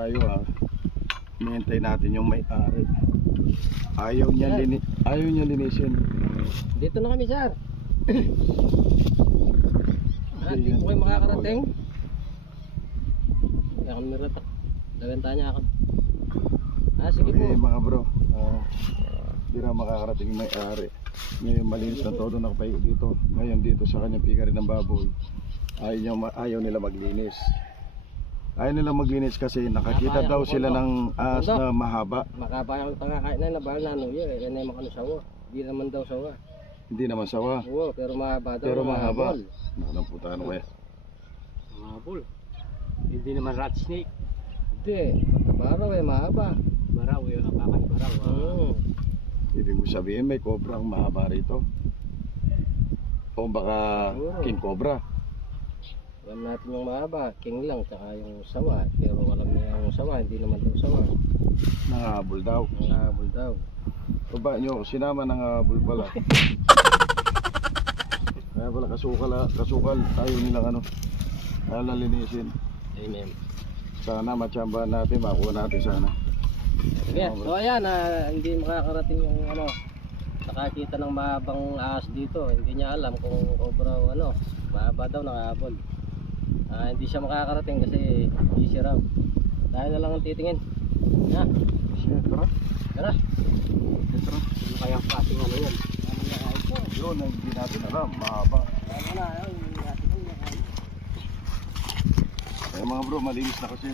tayo ah. Hinihintay natin yung may-ari. Ayaw niya, lini ayaw niya linisin. Dito na kami, sir. ah, Hindi di yan. po kayo makakarating. Kaya kami niratak. Laganta niya ako. Ah, sige po. Okay mga bro, ah, hindi na makakarating yung may-ari. Ngayon malinis na todo nakapayo dito. Ngayon dito sa kanyang pigari ng baboy. Ayaw, niya ma- ayaw nila maglinis. Ayaw nila maglinis kasi nakakita daw ko sila ng ahas na mahaba. Makabaya ko tanga kahit na nabahal na ano yun. Yan ay makano sawa. Di naman daw sawa. Hindi naman sawa. Oo, pero mahaba daw. Pero mahaba. Ano po tayo kaya? Mahabol. Hindi naman rat snake. Hindi. Baraw eh, mahaba. Baraw yun ang kakay baraw. ah. Oo. Ibig mo sabihin may cobra ang mahaba rito. O baka king cobra. Alam natin yung mahaba, king lang, tsaka yung sawa. Pero alam niya yung sawa, hindi naman daw sawa. Nangahabol daw. Nangahabol daw. Baba nyo, sinama nangahabol pala. Kaya pala kasukal, ah, kasukal tayo nilang ano. Ayaw na linisin. Amen. Sana matsambahan natin, makuha natin sana. Sige, so ayan, ah, hindi makakarating yung ano, nakakita ng mahabang ahas dito. Hindi niya alam kung cobra o ano, mahaba daw nangahabol. Ah, hindi siya makakarating kasi busy raw. Dahil na lang ang titingin. Shit, tara. tara. Tara. Ano kaya ang klaseng ano yan? Na? Yun, ang hindi natin alam, mahaba. Na. Kaya mga bro, malinis na kasi.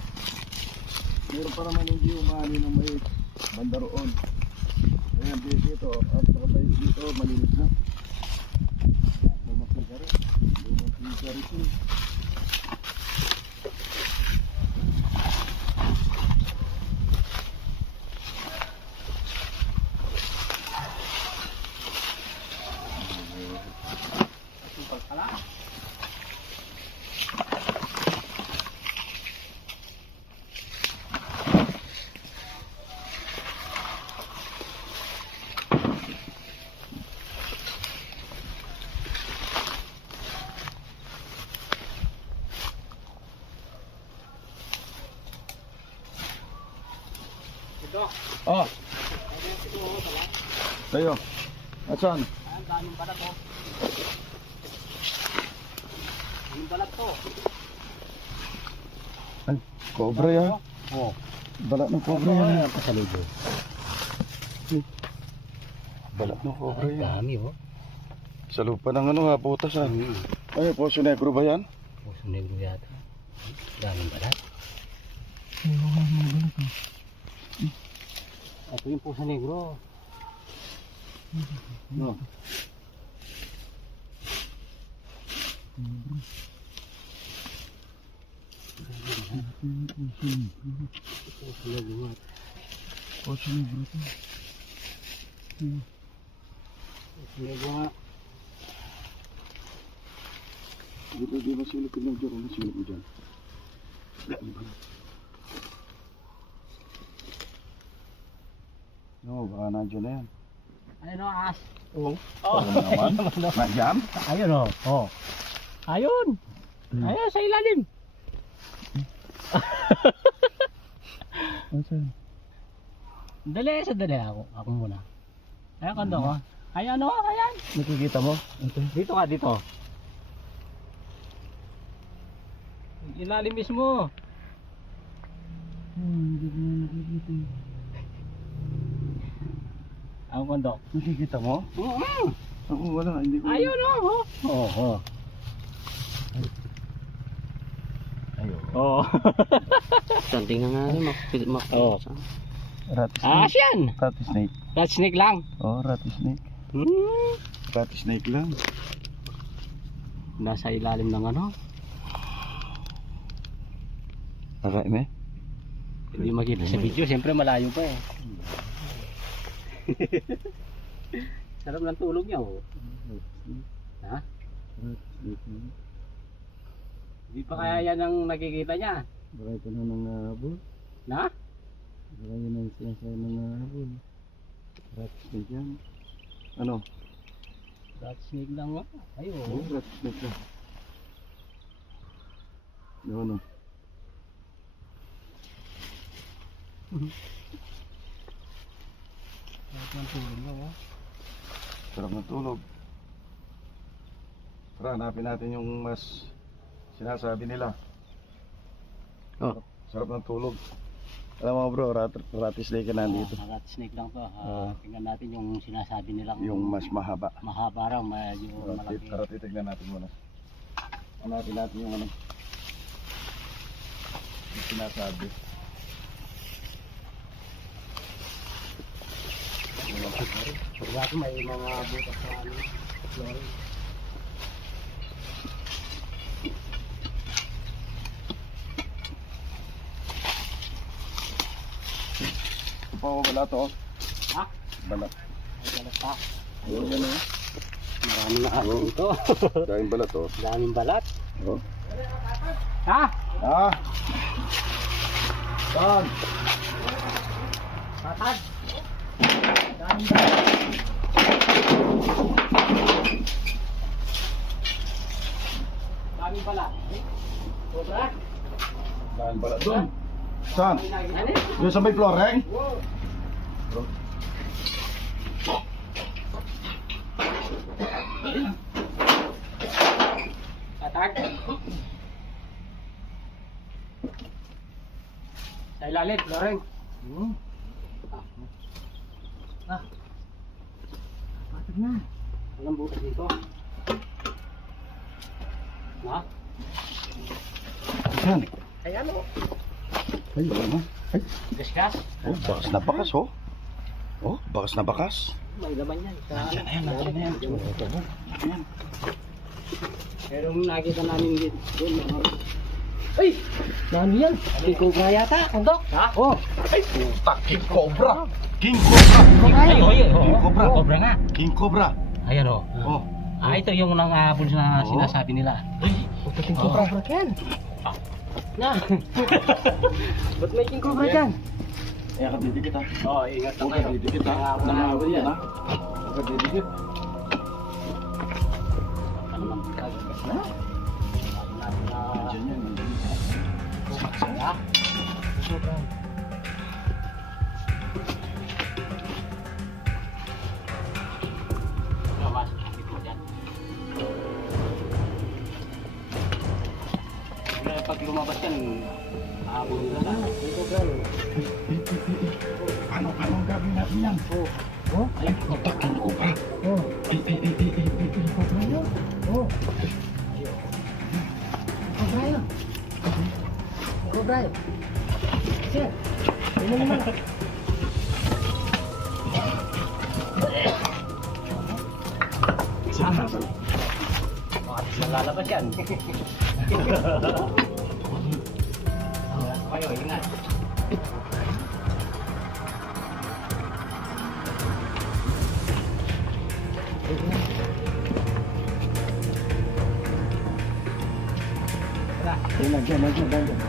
Meron pa naman hindi umali ng may banda roon. Ayan, dito, at saka tayo dito, malinis na. Lumaki ka rin. Lumaki ka rin. Ito. Oh, tayo. At saan? Ang daming balat oh. Daming balat to. Ay, cobra yan. Oh. Balat ng cobra yan. Pasalibo. Balat ng cobra yan. Dami oh. Sa lupa ng ano ha, putas ha. Hmm. Ay, poso negro ba yan? Puso negro yata. Daming balat. Ito yung puso negro. No. Puso negro nga. Poso negro to. Puso negro nga. Dito, di ba silipin ng dyan? Ano silip mo No, baka nandiyan na yan. Ano no as? Oo. Oh. Ano naman? Nandiyan? Ayun oh. Oh. Ayun. Hmm. Ayun sa ilalim. Asan? Dali, sa dali ako. Ako muna. Ayan, kando ko. Ayan o, ayan. Nakikita mo? Ito. Dito ka, dito. Ilalim mismo. Hmm, hindi ko na nakikita. Ako kando. Nakikita mo? Oo. Ako wala, hindi ko. Ayun o. Oh. Oo. Oh, Ayun. Oo. Sanding na nga rin, makapil, Oo. Rat Ah, snake. yan. Rat snake. Rat snake lang. Oh, rat snake. Hmm. Rat snake lang. Nasa ilalim ng ano. Aray me? Hindi makita sa video. Siyempre malayo pa eh. Sarap ng tulog niya oh. Ha? Hindi pa kaya yan ang nakikita niya. Baka ito na nangahabol. Na? Baka yun ang sinasabi nangahabol. Rat snake yan. Ano? Rat snake lang oh. Ay Oh, rat snake lang. Ano? Sarap ng tulog mo, oh. Sarap ng tulog. Tara, hanapin natin yung mas sinasabi nila. Oh. Sarap ng tulog. Alam mo bro, rat ratis day ka nandito. Ah, rat snake lang to. Ah. Ah, tingnan natin yung sinasabi nilang Yung mas mahaba. mahaba raw, medyo Tara, malaki. tit- Tara, titignan natin muna. Hanapin natin yung ano. Yung sinasabi. Dati may mga butas sa ano. flooring. Ito pa wala to. oh. Ha? Balat. May balat pa. Ayun, yan oh. Marami na aso ito. Daming balat oh. Daming balat. Oh. Ha? Ah! Saan? Patad. Balat. Daming balat. Sobra? Daming balat doon. Saan? Ano? Yung sa may flooring? Patag. Sa ilalim, Loreng. Hmm. Ah. Patag na. Walang butas dito. Ha? Saan? Ayan o. Ay, na. Ay, Gasgas. oh, bakas na bakas oh. Oh, bakas na bakas. May laman yan. Nandiyan na yan, nandiyan na yan. Ayan. Pero nakita namin dito, doon, ano, Ay! Ano yan? King Cobra yata, kundok. Ha? Oh. Ay, puta, King Cobra. King Cobra. Ay, oh, yun. King Cobra. Cobra nga. King Cobra. Ayan o. Oh. Ah, ito yung nangahabol na Oo. sinasabi nila. Ay, puta, King Cobra. yan. Na. Ba't may King Cobra dyan? Kaya ka didikit ha. Oo, oh, ingat Huwag ka didikit ha. Nangahawi yan ha. Huwag ka didikit. Pag lumabas yan, aabol nila na. Ito gan. Ano, anong gagawin natin yan? Oh. Oh? Ay, puta, King Cobra. Oh. Ay, ay, ay, ay, ay, ay, ay, Cobra yan. Oh. Cobra yun. Cobra yun. Sir, ano naman? Saan na? Saan? Nalalabas yan. Nandiyan, nandiyan, nandiyan.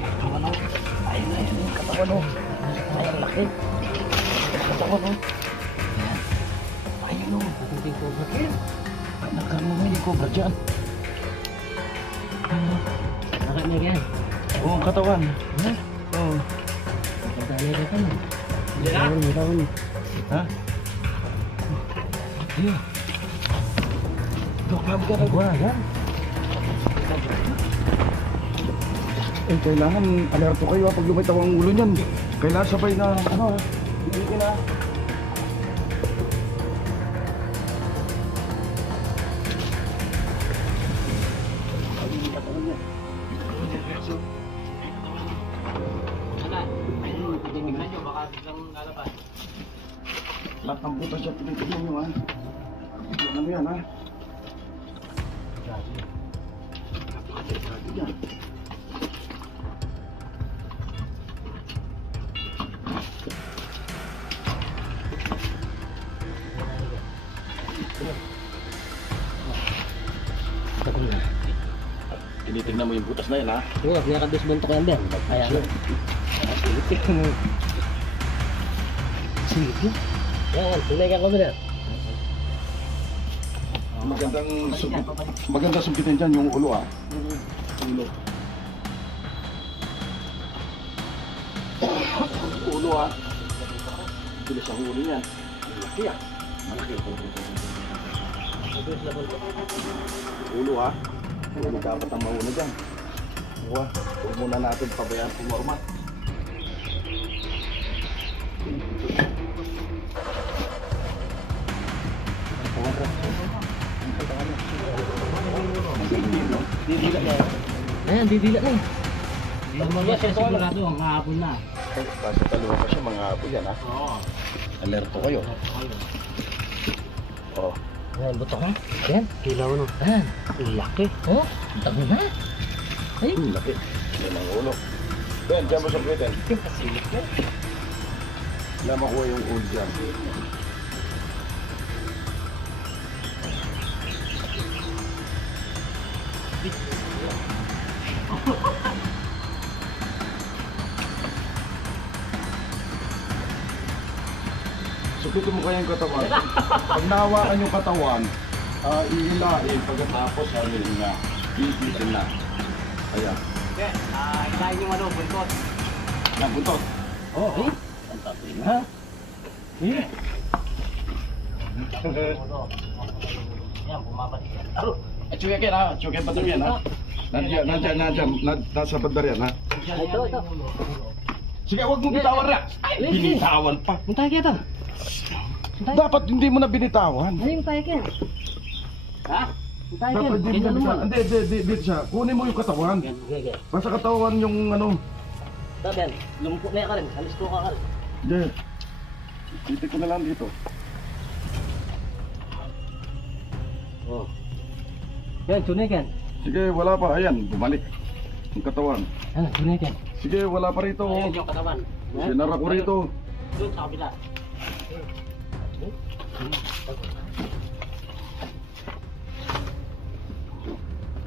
Katawan o. Ayun na, yung katawan o. Ay, ang laki. Katawan o. Ayan. Ayun o. Hindi ko bakit? Ay, nagkaroon na yung cobra dyan. Ayun o. Bakit na yan? Oo, ang katawan. Kailangan alerto kayo ha, pag lumitaw ang ulo niyan. Kailangan sabay na, ano hindi na. Na yan ha. Oo, nakadus buntok yan din. Kaya. Silipik mo. Silipik? Yan, tunay ka ko na. Magandang sump maganda sumpitin dyan yung ulo ah. Ulo. Ulo ah. Bilis ang ulo niyan. Malaki ah. Malaki. Ulo ah. Ulo dapat ang mauna dyan. Wah, huwag muna natin pabayaan pumorma. Ayan, didila na eh. Mga siya sigurado, mahabol na. Kasi taluhan pa siya mga apo yan ah. Oo. Alerto kayo. Oh. Ayan, buto ka. Ayan, kilaw no. Ayan, laki. Oh, tago na. Ay, laki. Yan ang ulo. Ben, dyan mo sa kwitin. kasilip na. Wala makuha yung ulo dyan. Supitin mo kaya yung katawan. Pag nahawakan yung katawan, uh, ihilain pagkatapos sabi nga, iipitin na. Ayan. Okay, ah, ilahin yung ano, buntot. Yan, buntot. Oh, eh. Ang tatay na. Ha? Eh. Ayan, bumabalik yan. Aro. At suyakin ha, suyakin pa yan ha. Nandiyan, nandiyan, nandiyan, na- nasa bandar yan ha. Ito, ito. Sige, huwag mong bitawan na. Ay, binitawan pa. Muntay ka ito. Dapat hindi mo na binitawan. Yung muntay ka? Ha? Muntay ka. Dapat hindi mo binitawan. Hindi, hindi, hindi, dito siya. Kunin mo yung katawan. Yan, okay, okay. Basta katawan yung ano. Sabi yan, lumpo na ka rin. Alis ko ka ka rin. Hindi. Dito ko na lang dito. Oh. Yan, tunay kan. Sige, wala pa. Ayan, bumalik. Yung katawan. Ano, tunay kan. Sige, wala pa rito. Ayan yung katawan. Sinara ko rito. Doon sa kabila.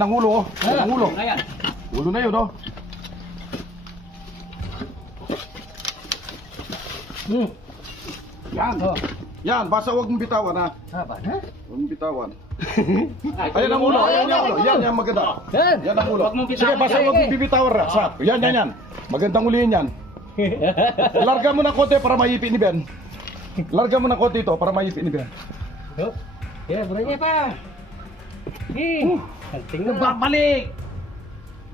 ang ulo oh. Ayan ang ulo. Ayan. Ulo na yun oh. Hmm. Yan. Oh. Yan, basta huwag mong bitawan ha. Haba na. Huwag mong bitawan. Ayan ang ulo, ayan ang ulo. Yan, yan maganda. Yan. Yan ang ulo. Sige, basta huwag mong bibitawan ha. Yan, yan, yan. Magandang ulihin yan. Larga mo ng konti para maipi ni Ben. Larga mo ng konti ito para maipi ni Ben. Oh. Yeah, buray niya pa. Eh. Tingnan ba? Babalik!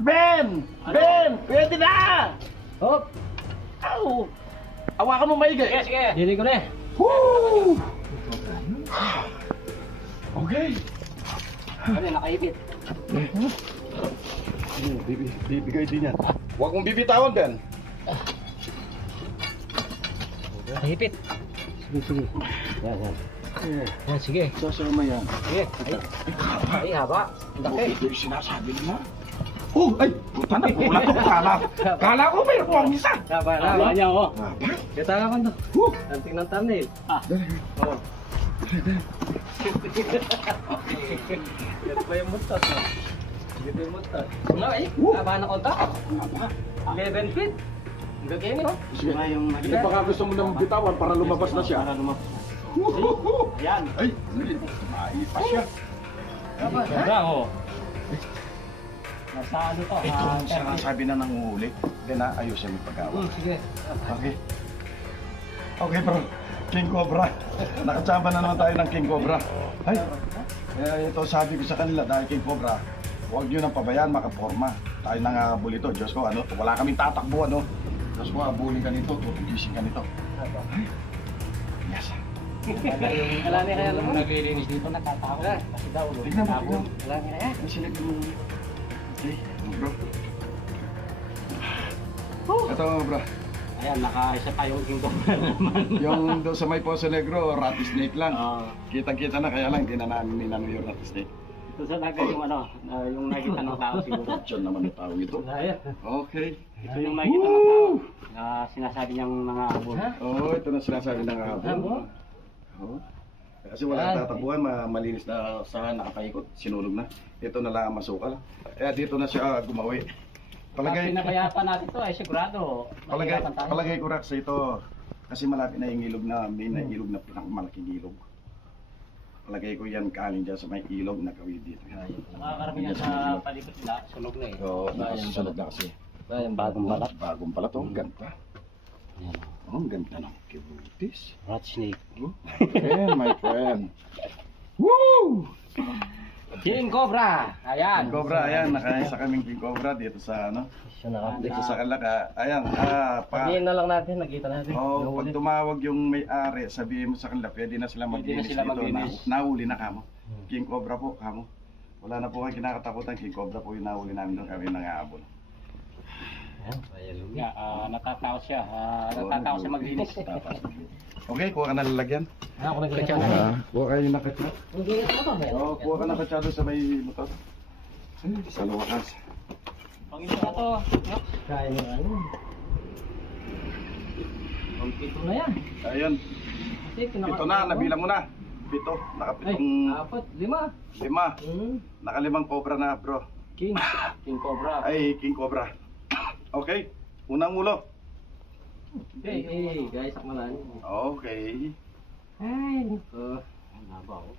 Ben! Ben! Pwede na! Oh. Ow! Awakan mo maigi. Sige, sige. Dili ko na. Woo! Okay. Ano, nakaipit. Bibi- Bibigay din yan. Huwag mong bibitawan, Ben. Nakaipit. Sige, sige. Yan, yan. Yan, sige. Sasama yan. Sige. Ay, ay haba. Ang Laki. Ito yung sinasabi mo. Oh, ay! Puta na, pula ko. Kala, kala ko may pang isa. Haba, haba niya, oh. Haba. Kita ka man to. Woo! Ang tingnan thumbnail. Ah. Dali. Oo. Ito pa yung mutas? Ito yung mutas. Ano, eh? Woo! Haba na kontak. Haba. 11 feet. Gagawin, oh. Sige. Hindi pa nga gusto mo nang bitawan para lumabas na siya. Para lumabas. Woo! Yan. Ay, hindi. Maipa siya. Ha? Haba, oh. Nasa ano to? Ito ah, ang sinasabi na nanguhuli. Then na ayusin mo pag-awa. Hmm, sige. Okay. Okay bro. King Cobra. Nakachamba na naman tayo ng King Cobra. Ay. Eh, ito sabi ko sa kanila dahil King Cobra, huwag nyo nang pabayaan makaporma. Tayo nang habol ito. Diyos ko, ano, wala kaming tatakbo, ano. Diyos ko, habulin ka nito, tutugisin ka nito. Yes. Wala na kaya alam mo. Naglilinis dito, nakatawa. Kasi daw, Tignan mo, tignan mo. Wala na kaya. May silipin mo. Okay, bro. Ito, bro. Ayan, naka-isa tayong king cobra naman. Yung doon sa may Poso Negro, rat snake lang. Ah. Kitang-kita na, kaya lang, di na namin ninano yung rat snake. Doon sa dagat yung ano, ah, yung nakita ng tao siguro. Diyan naman ang tao ito. Okay. Ito yung nakita ng tao. Na sinasabi niyang mga abon. Ha? Oh, ito na sinasabi ng hapon. Amo? Oh. Kasi wala Yan. tatapuan, ma- malinis na sa nakapaikot, sinulog na. Ito na lang ang masukal. Kaya dito na siya gumawi. Palagay, Palagay, pinabayaan natin to ay sigurado. palagay, mahirapan tayo. palagay ko Rax ito. Kasi malapit na yung ilog na, may na ilog na pinakamalaking ilog. Palagay ko yan kaling dyan sa may ilog na kawid dito. Nakakaramihan sa palibot nila, sunog na eh. Oo, nakasunod na kasi. Ayan, Bagong balat. Bagong pala to, ang ganda. Oh, ang ganda ng kibutis. Rat snake. Oh, friend, my friend. Woo! King Cobra! Ayan. King Cobra, ayan, nakaisa kaming King Cobra dito sa ano, Siya nakapit. dito sa Kalaka. Ayan, ah, pa, Sabihin na lang natin, nakita natin. oh, Nahuli. pag tumawag yung may-ari, sabihin mo sa kanila, pwede na sila Pwede na maglinis sila dito. maglinis. Na, nahuli na kamo. King Cobra po, kamo. Wala na po kayo kinakatakutan, King Cobra po yung nahuli namin doon, kami nangaabol. Ayan, ayan. Yeah, ah, natataos siya. Ah, natataos siya maglinis. Okay, kuha ka na lalagyan. Ah, ako nagkakita. Ah, kuha kayo. Hindi na ito ba? Oo, kuha ka nakatsa doon sa may motor. Sa luwakas. Pag ito na to. Kaya na ano. Pito na yan. Ayan, Kasi pinaka- ito na, nabilang mo na. Pito, Ay, nakapitong apat, lima. lima. Hmm. Nakalimang cobra na, bro. King. King Cobra. Ay, King Cobra. Okay, unang ulo. Hey, hey, guys, akmalan. Okay. Ay, Uh, ang haba oh.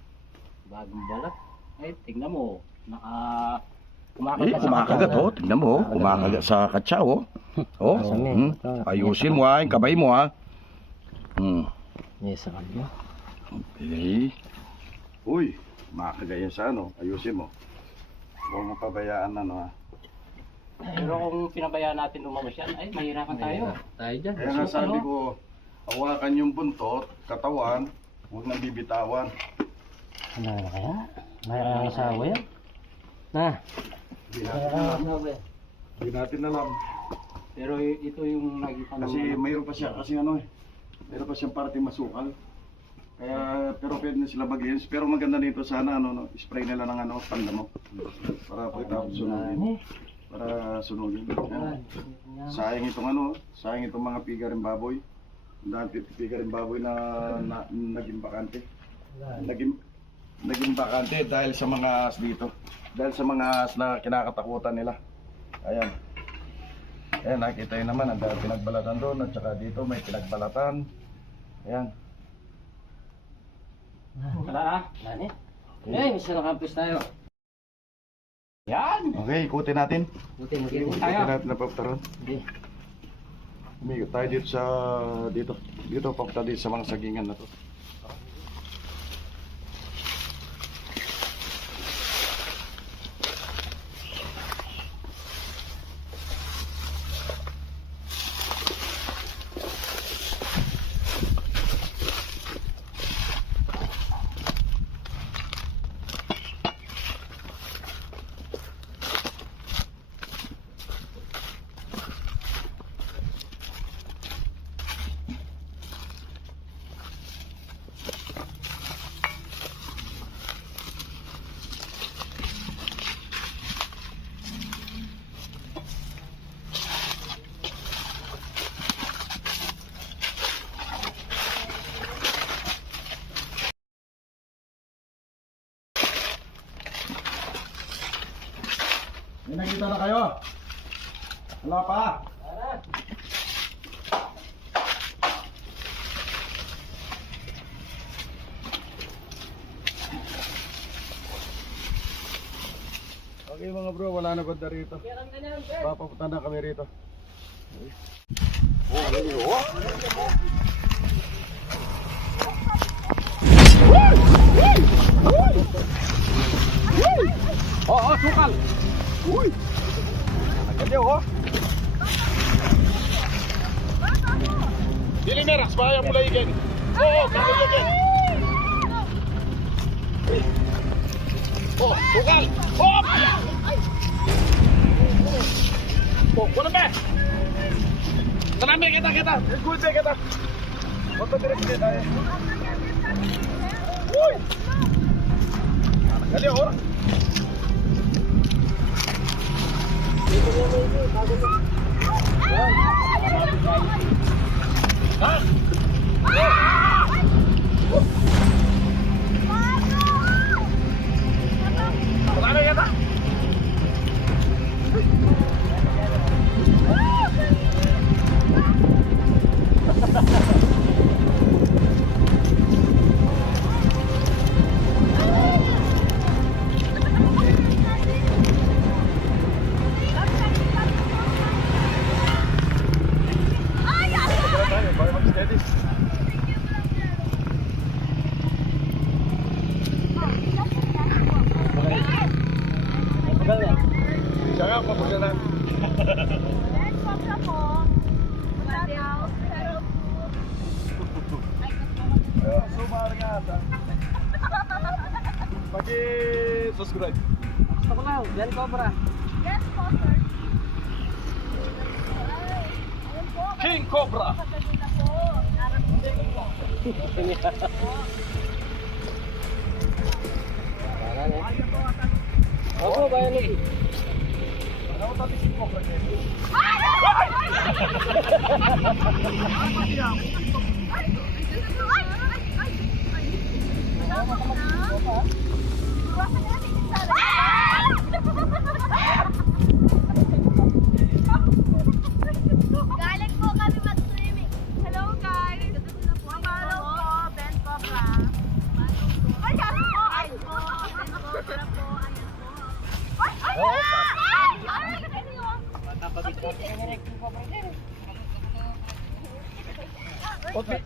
Bagong balat. Ay, tignan mo. Naka... Eh, kumakagat oh. Tignan mo, oh. kumakagat sa katsa oh. Oh, hmm. ayusin mo ha, yung kabay mo ha. Hmm. Yes, sa kanya. Okay. Uy, makakagaya sa ano, ayusin mo. Huwag mo pabayaan na, no ha. Pero kung pinabayaan natin lumabas yan, ay, mahirapan tayo. Tayo dyan. Kaya nga sabi ko, hawakan yung buntot, katawan, huwag nang bibitawan. Ano na kaya? May asawa yan? Na. Hindi natin alam. Hindi natin alam. Pero ito yung nakita ng... Kasi mayroon pa siya, kasi ano eh, mayroon pa siyang parte masukal. Kaya, pero pwede na sila mag Pero maganda nito sana, ano, no, spray nila ng ano, pandamo. Para pagkatapos sunugin. Para sunugin. Yan. Sayang itong ano, sayang itong mga pigarin baboy. Ang dami pigarin baboy na, na naging bakante. Naging, naging bakante dahil sa mga as dito. Dahil sa mga as na kinakatakutan nila. Ayan. Ayan, nakita yun naman, ang pinagbalatan doon at saka dito may pinagbalatan. Ayan. Wala ah. Nani? Eh, misa nakampus tayo. Yan! Okay, ikutin natin. Buti mo dito. Ikutin Tayo. natin na paptaran. Hindi. Umigot tayo dito sa dito. Dito papunta dito sa mga sagingan na to. Wala pa? Okay mga bro, wala na banda rito. Papapunta na kami rito. Oh, ano? Oh! Oh, sukal! Uy! Ganyan oh! Dili na ras bahaya mulai again. Oh, mulai again. Oh, bukan. Oh. Oh, wala ba? Tanami kita kita. Good ba kita? Wala direct kita. Uy. Dali ora. Dito mo mo bago. Yeah. 啊！啊！来吧，来吧，来吧，来吧，来吧，来吧。Dapat ito. Direkto pa ba Okay.